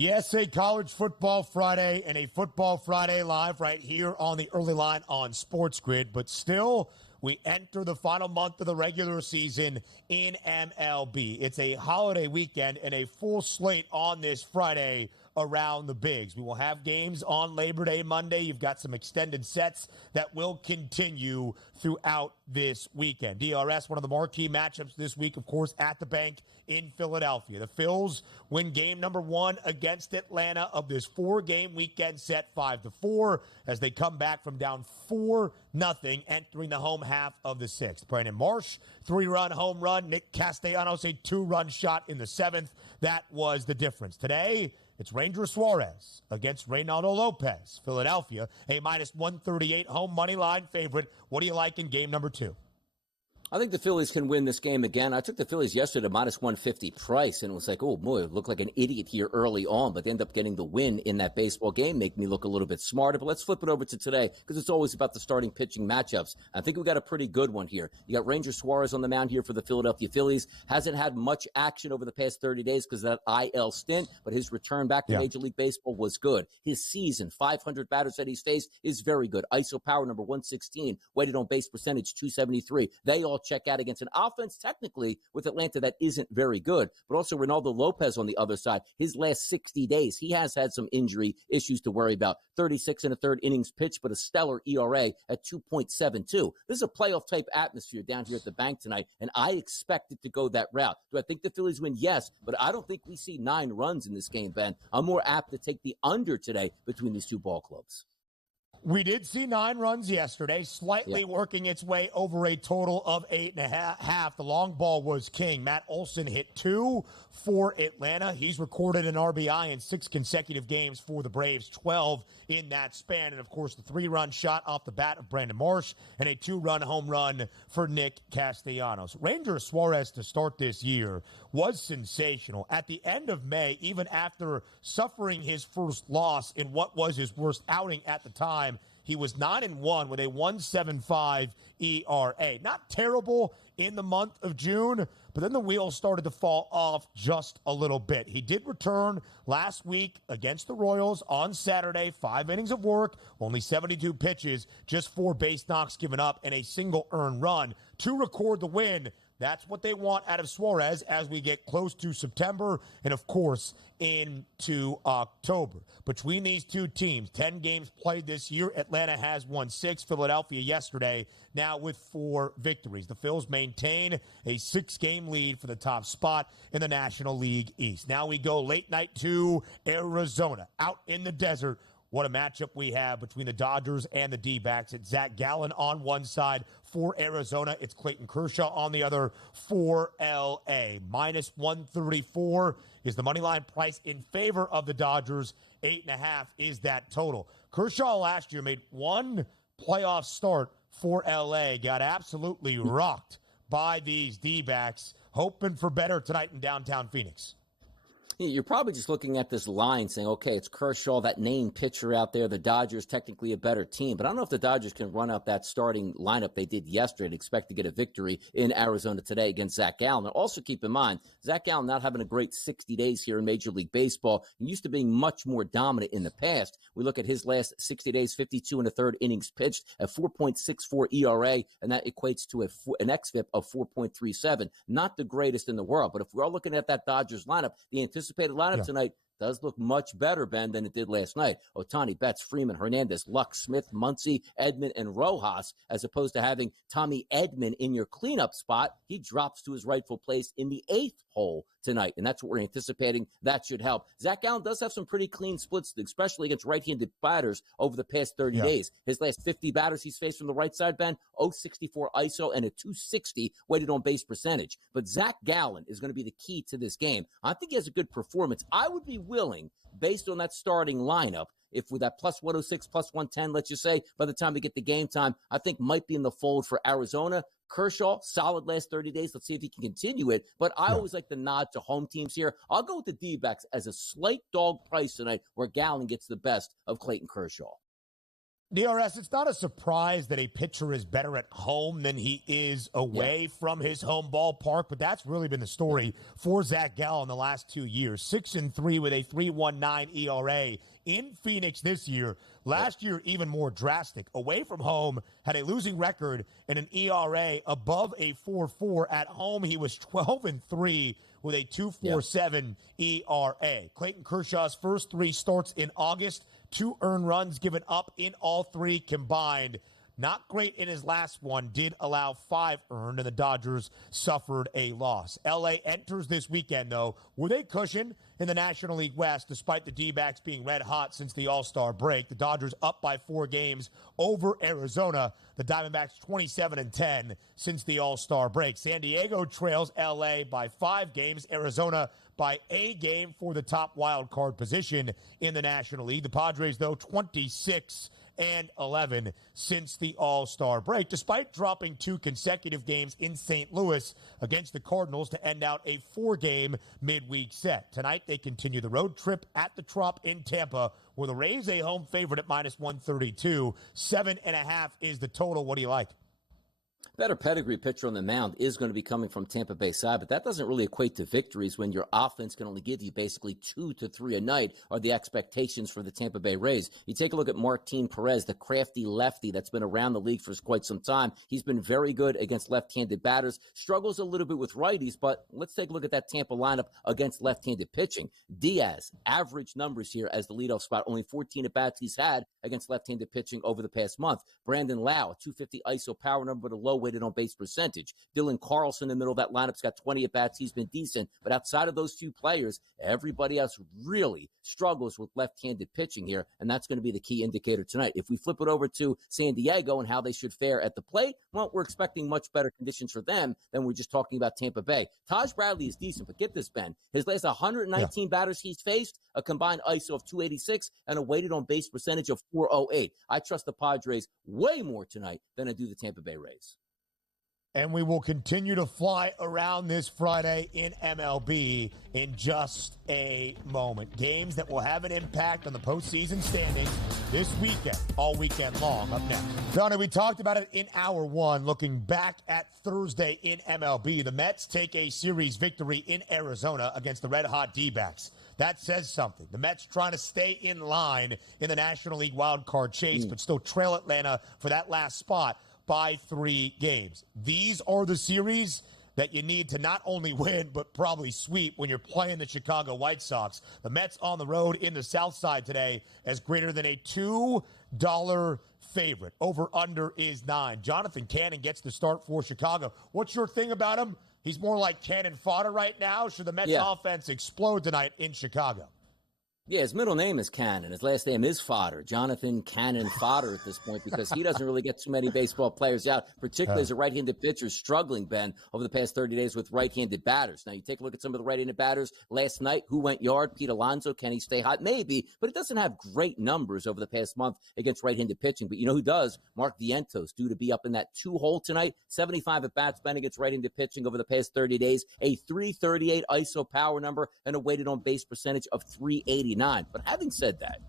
Yes, a College Football Friday and a Football Friday live right here on the early line on SportsGrid. But still, we enter the final month of the regular season in MLB. It's a holiday weekend and a full slate on this Friday around the bigs. We will have games on Labor Day Monday. You've got some extended sets that will continue throughout this weekend. DRS, one of the marquee matchups this week, of course, at the bank in Philadelphia. The Phils win game number 1 against Atlanta of this 4-game weekend set 5-4 as they come back from down 4-0 entering the home half of the 6th. Brandon Marsh, 3-run home run. Nick Castellanos, a 2-run shot in the 7th. That was the difference. Today, it's Ranger Suarez against Reynaldo Lopez. Philadelphia, a minus 138 home money line favorite. What do you like in game number 2? I think the Phillies can win this game again. I took the Phillies yesterday to minus 150 price, and it was like, oh, boy, it looked like an idiot here early on, but they end up getting the win in that baseball game, make me look a little bit smarter. But let's flip it over to today, because it's always about the starting pitching matchups. I think we got a pretty good one here. You got Ranger Suarez on the mound here for the Philadelphia Phillies. Hasn't had much action over the past 30 days because of that IL stint, but his return back to Major League Baseball was good. His season, 500 batters that he's faced, is very good. ISO power number 116, weighted on base percentage 273. They all check out against an offense technically with Atlanta that isn't very good, but also Reynaldo Lopez on the other side. His last 60 days, he has had some injury issues to worry about. 36 and a third innings pitched, but a stellar ERA at 2.72. This is a playoff type atmosphere down here at the bank tonight, and I expect it to go that route. Do I think the Phillies win? Yes, but I don't think we see 9 runs in this game, Ben. I'm more apt to take the under today between these two ball clubs. We did see 9 runs yesterday, slightly working its way over a total of 8.5. The long ball was king. Matt Olson hit 2 for Atlanta. He's recorded an RBI in 6 consecutive games for the Braves, 12 in that span. And, of course, the 3-run shot off the bat of Brandon Marsh and a 2-run home run for Nick Castellanos. Ranger Suarez to start this year was sensational. At the end of May, even after suffering his first loss in what was his worst outing at the time, he was 9-1 with a 1.75 ERA. Not terrible in the month of June, but then the wheels started to fall off just a little bit. He did return last week against the Royals on Saturday, 5 innings of work, only 72 pitches, just 4 base knocks given up, and a single earned run to record the win. That's what they want out of Suarez as we get close to September and, of course, into October. Between these two teams, 10 games played this year. Atlanta has won 6. Philadelphia yesterday, now with 4 victories. The Phils maintain a 6-game lead for the top spot in the National League East. Now we go late night to Arizona, out in the desert. What a matchup we have between the Dodgers and the D-backs. It's Zach Gallen on one side for Arizona. It's Clayton Kershaw on the other for L.A. Minus 134 is the money line price in favor of the Dodgers. 8.5 is that total. Kershaw last year made 1 playoff start for L.A. Got absolutely rocked by these D-backs. Hoping for better tonight in downtown Phoenix. You're probably just looking at this line saying, okay, it's Kershaw, that named pitcher out there. The Dodgers technically a better team. But I don't know if the Dodgers can run out that starting lineup they did yesterday and expect to get a victory in Arizona today against Zach Gallen. And also keep in mind, Zach Gallen not having a great 60 days here in Major League Baseball and used to being much more dominant in the past. We look at his last 60 days, 52 and a third innings pitched at 4.64 ERA, and that equates to an xFIP of 4.37. Not the greatest in the world. But if we're all looking at that Dodgers lineup, the anticipated lineup tonight does look much better, Ben, than it did last night. Ohtani, Betts, Freeman, Hernandez, Luck, Smith, Muncy, Edman, and Rojas, as opposed to having Tommy Edman in your cleanup spot. He drops to his rightful place in the 8th hole tonight, and that's what we're anticipating. That should help. Zach Gallen does have some pretty clean splits, especially against right-handed batters over the past 30 days. His last 50 batters he's faced from the right side, Ben, 0.64 ISO and a 260 weighted on base percentage. But Zach Gallen is going to be the key to this game. I think he has a good performance. I would be willing, based on that starting lineup, if with that plus 106, plus 110, let's just say, by the time we get to game time, I think might be in the fold for Arizona. Kershaw, solid last 30 days. Let's see if he can continue it. But I always like the nod to home teams here. I'll go with the D-backs as a slight dog price tonight where Gallen gets the best of Clayton Kershaw. DRS, it's not a surprise that a pitcher is better at home than he is away from his home ballpark, but that's really been the story for Zach Gall in the last 2 years. 6-3 with a 3.19 ERA in Phoenix this year. Last year, even more drastic. Away from home, had a losing record and an ERA above a 4.4. At home, he was 12-3 with a 2.47 ERA. Clayton Kershaw's first 3 starts in August, 2 earned runs given up in all 3 combined. Not great in his last one, did allow 5 earned, and the Dodgers suffered a loss. LA enters this weekend, though, with a cushion in the National League West, despite the D-backs being red hot since the All-Star break. The Dodgers up by 4 games over Arizona. The Diamondbacks 27-10 since the All-Star break. San Diego trails LA by 5 games. Arizona by a game for the top wild card position in the National League. The Padres, though, 26-11 since the All-Star break, despite dropping 2 consecutive games in St. Louis against the Cardinals to end out a 4-game midweek set. Tonight, they continue the road trip at the Trop in Tampa, where the Rays a home favorite at -132. 7.5 is the total. What do you like? Better pedigree pitcher on the mound is going to be coming from Tampa Bay side, but that doesn't really equate to victories when your offense can only give you basically 2 to 3 a night are the expectations for the Tampa Bay Rays. You take a look at Martin Perez, the crafty lefty that's been around the league for quite some time. He's been very good against left-handed batters, struggles a little bit with righties, but let's take a look at that Tampa lineup against left-handed pitching. Diaz, average numbers here as the leadoff spot, only 14 at-bats he's had against left-handed pitching over the past month. Brandon Lau, 250 ISO power number, but a low weighted on base percentage. Dylan Carlson in the middle of that lineup's got 20 at-bats. He's been decent, but outside of those 2 players, everybody else really struggles with left-handed pitching here, and that's going to be the key indicator tonight. If we flip it over to San Diego and how they should fare at the plate, well, we're expecting much better conditions for them than we're just talking about Tampa Bay. Taj Bradley is decent, but get this, Ben. His last 119 batters he's faced, a combined ISO of 286 and a weighted on base percentage of 408. I trust the Padres way more tonight than I do the Tampa Bay Rays. And we will continue to fly around this Friday in MLB in just a moment. Games that will have an impact on the postseason standings this weekend, all weekend long. Up next. Donna, we talked about it in hour 1. Looking back at Thursday in MLB, the Mets take a series victory in Arizona against the red-hot D-backs. That says something. The Mets trying to stay in line in the National League wildcard chase, but still trail Atlanta for that last spot by 3 games. These are the series that you need to not only win, but probably sweep when you're playing the Chicago White Sox. The Mets on the road in the South Side today as greater than a $2 favorite. Over-under is 9. Jonathan Cannon gets the start for Chicago. What's your thing about him? He's more like cannon fodder right now. Should the Mets offense explode tonight in Chicago? Yeah, his middle name is Cannon. His last name is Fodder. Jonathan Cannon Fodder at this point, because he doesn't really get too many baseball players out, particularly as a right-handed pitcher struggling, Ben, over the past 30 days with right-handed batters. Now, you take a look at some of the right-handed batters last night. Who went yard? Pete Alonso. Can he stay hot? Maybe, but it doesn't have great numbers over the past month against right-handed pitching. But you know who does? Mark Vientos, due to be up in that 2-hole tonight. 75 at-bats, Ben, against right-handed pitching over the past 30 days. A 338 ISO power number and a weighted on base percentage of 389. But having said that,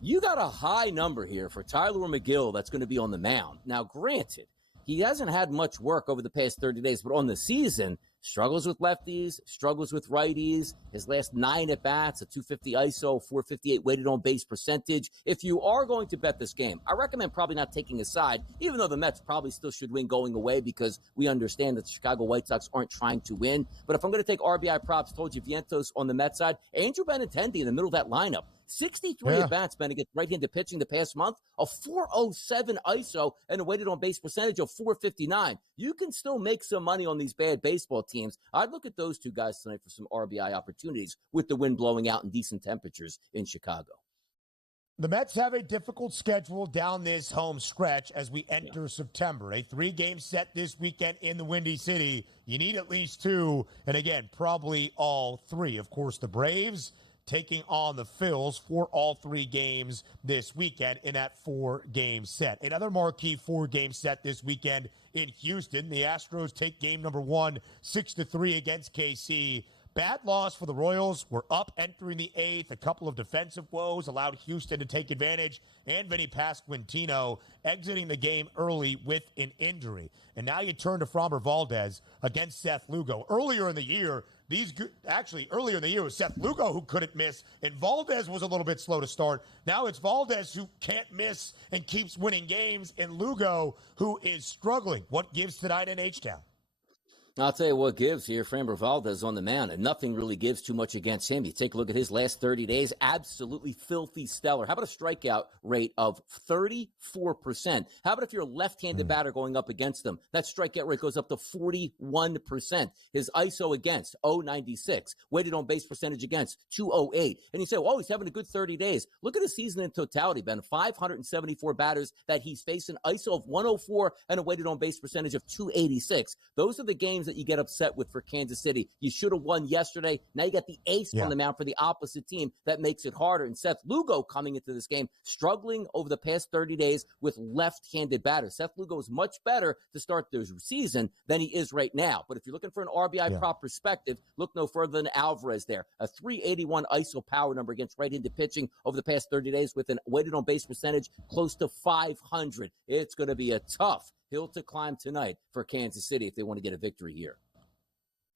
you got a high number here for Tyler McGill that's going to be on the mound. Now, granted, he hasn't had much work over the past 30 days, but on the season, struggles with lefties, struggles with righties. His last 9 at-bats, a 250 ISO, 458 weighted on base percentage. If you are going to bet this game, I recommend probably not taking a side, even though the Mets probably still should win going away because we understand that the Chicago White Sox aren't trying to win. But if I'm going to take RBI props, told you Vientos on the Mets side, Andrew Benintendi in the middle of that lineup. 63 at-bats, Ben, against right-handed pitching the past month, a 407 ISO, and a weighted on base percentage of 459. You can still make some money on these bad baseball teams. I'd look at those 2 guys tonight for some RBI opportunities with the wind blowing out and decent temperatures in Chicago. The Mets have a difficult schedule down this home stretch as we enter September. A 3-game set this weekend in the Windy City. You need at least 2, and again, probably all 3. Of course, the Braves taking on the Phils for all 3 games this weekend in that 4-game set. Another marquee 4-game set this weekend in Houston. The Astros take game number 1, 6-3 against KC. bad loss for the Royals. We're up entering the 8th. A couple of defensive woes allowed Houston to take advantage, and Vinny Pasquantino exiting the game early with an injury. And now you turn to Framber Valdez against Seth Lugo. Earlier in the year, it was Seth Lugo who couldn't miss, and Valdez was a little bit slow to start. Now it's Valdez who can't miss and keeps winning games, and Lugo who is struggling. What gives tonight in H-Town? I'll tell you what gives here. Framber Valdez on the mound, and nothing really gives too much against him. You take a look at his last 30 days, absolutely filthy stellar. How about a strikeout rate of 34%? How about if you're a left-handed batter going up against him? That strikeout rate goes up to 41%. His ISO against, 0.96. Weighted on base percentage against, 2.08. And you say, oh, he's having a good 30 days. Look at his season in totality, Ben. 574 batters that he's facing, ISO of 104 and a weighted on base percentage of 2.86. Those are the games that you get upset with for Kansas City. You should have won yesterday. Now you got the ace on the mound for the opposite team. That makes it harder. And Seth Lugo coming into this game, struggling over the past 30 days with left-handed batters. Seth Lugo is much better to start the season than he is right now. But if you're looking for an RBI prop perspective, look no further than Alvarez there. A 381 ISO power number against right-handed pitching over the past 30 days with an weighted on base percentage close to 500. It's going to be a tough hill to climb tonight for Kansas City if they want to get a victory here.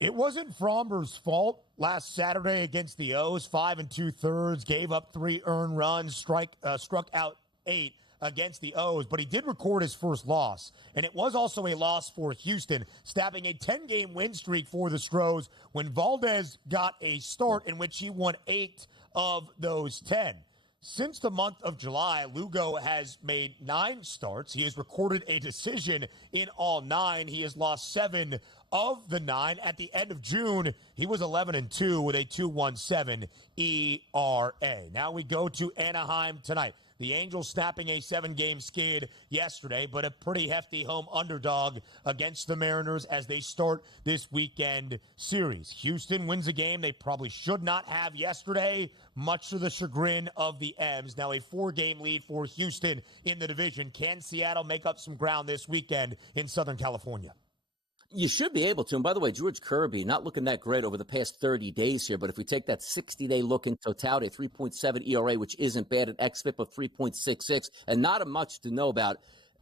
It wasn't Framber's fault last Saturday against the O's. 5 2/3, gave up 3 earned runs, struck out 8 against the O's, but he did record his first loss. And it was also a loss for Houston, snapping a 10-game win streak for the Stros when Valdez got a start in which he won 8 of those 10. Since the month of July, Lugo has made 9 starts. He has recorded a decision in all 9. He has lost 7 of the 9. At the end of June, he was 11-2 with a 2.17 ERA. Now we go to Anaheim tonight. The Angels snapping a 7-game skid yesterday, but a pretty hefty home underdog against the Mariners as they start this weekend series. Houston wins a game they probably should not have yesterday, much to the chagrin of the M's. Now a 4-game lead for Houston in the division. Can Seattle make up some ground this weekend in Southern California? You should be able to. And by the way, George Kirby, not looking that great over the past 30 days here. But if we take that 60-day look in totality, 3.7 ERA, which isn't bad, an xFIP of 3.66, and not much to know about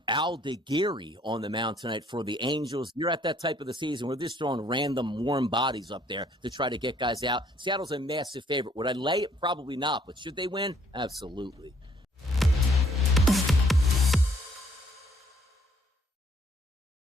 Aldeguerri on the mound tonight for the Angels. You're at that type of the season where they're just throwing random warm bodies up there to try to get guys out. Seattle's a massive favorite. Would I lay it? Probably not. But should they win? Absolutely.